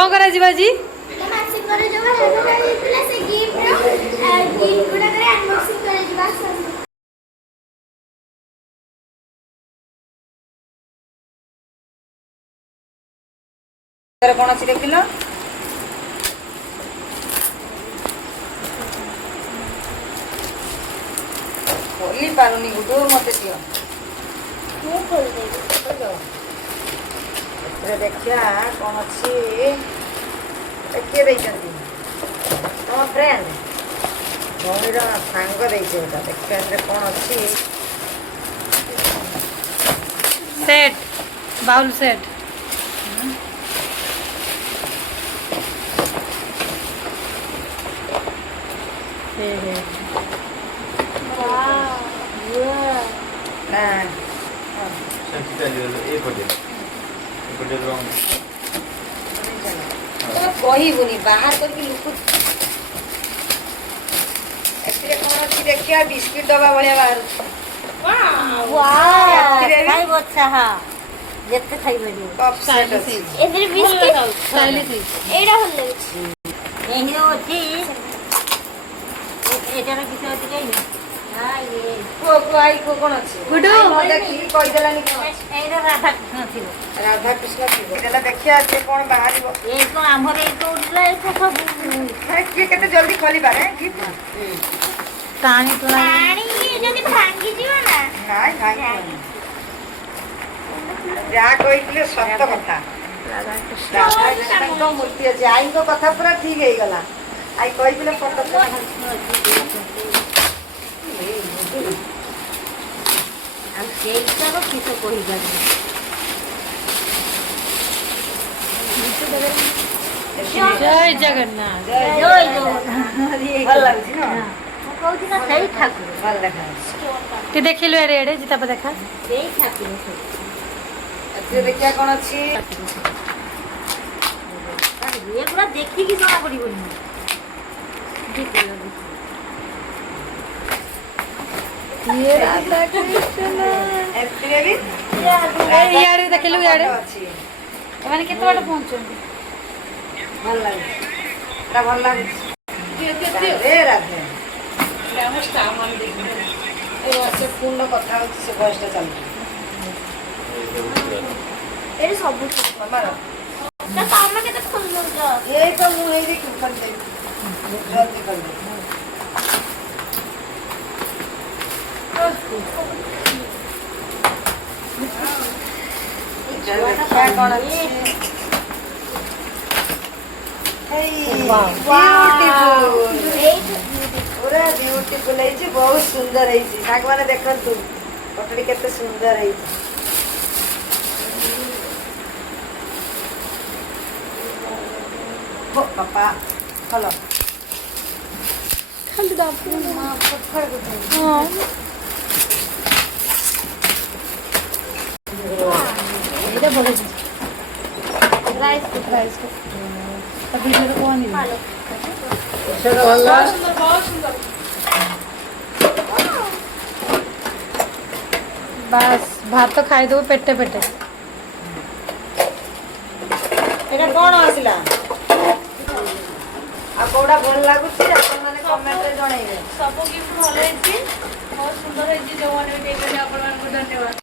कौन करा जीवा जी मानसिक करे जो हेल्मेट आइतले से गिफ्ट गुडा करे अनबॉक्सिंग करे जीवा तेरे कौन अच्छी देखिल खोली पारुनी गुडू मत दियो मु खोल देबी देखिया कौन अच्छी किए देइछंती तम फ्रेंड भौणीर सांग देइछे एटा देखिया कौन अच्छी सेट बाउल सेट ना कहबुनि बाहर करके लुक एथिरे कौन अच्छी देखिया बिस्किट डब्बा भलिया बाहर खाइबो अच्छा हा जेते खाइबे कप सेट अछि एथिरे बिस्किट स्टाइलिश एडा हल लागछि एही होती एटार किछ होती कहीं हां ये को आई को कौन अच्छी गुडू देखि कहि देलानी कौन एटा राधा कृष्ण थी राधा कृष्ण थी एटा देखिया से कौन बाहरिबो ए को हमर ए को उठला ए को सब किए केते जल्दी खोली बारे गिफ्ट टाणी तो पानी जदी भांगी जीवा ना नाइ भाई जा कहितले सत्य कथा राधा कृष्ण मूर्ति अछि आई को कथा पूरा ठीक हे गला आई कहितले फोटो हम केटा को किस कहि जानी जय जगन्नाथ जय जय भल लागछि न कहू ना सही ठाकुर भल देखा ती देखिलु एडे एडे जिता पे देखा सही ठाकुर एते देखिया कोन अछि ये पूरा देखी की जଣା पड़िबनी ये राधा कृष्ण एते भी यार देखिलु यार अछि एमाने केते बाटे पहुंचोंदी भल लागछि ता भल लागछि रे राधे हम सामान देखि ए वर्ष पूर्ण कथा होछि से बसटा चलि एडी सब मामा ना तमे केते खोल दो ये तो मु हे देखि कर दे जल्दी कर दे क्या कौन अच्छी पूरा ब्यूटीफुल है बहुत सुंदर है साग मैंने देखु कटड़ी केते सुंदर है पापा हेलो खाली दाप हां एटा बड़े राइस को तभी तो कौन नहीं सेटा भल्ला बस भात तो खाई दो पेटे पेटे एटा कौन आसिला आ कोडा भल लागुछि आपण माने कमेंट रे जणाइबे सब गिफ्ट भलो हेछि बहुत सुंदर हेछि जो माने देबे आपण मानको धन्यवाद।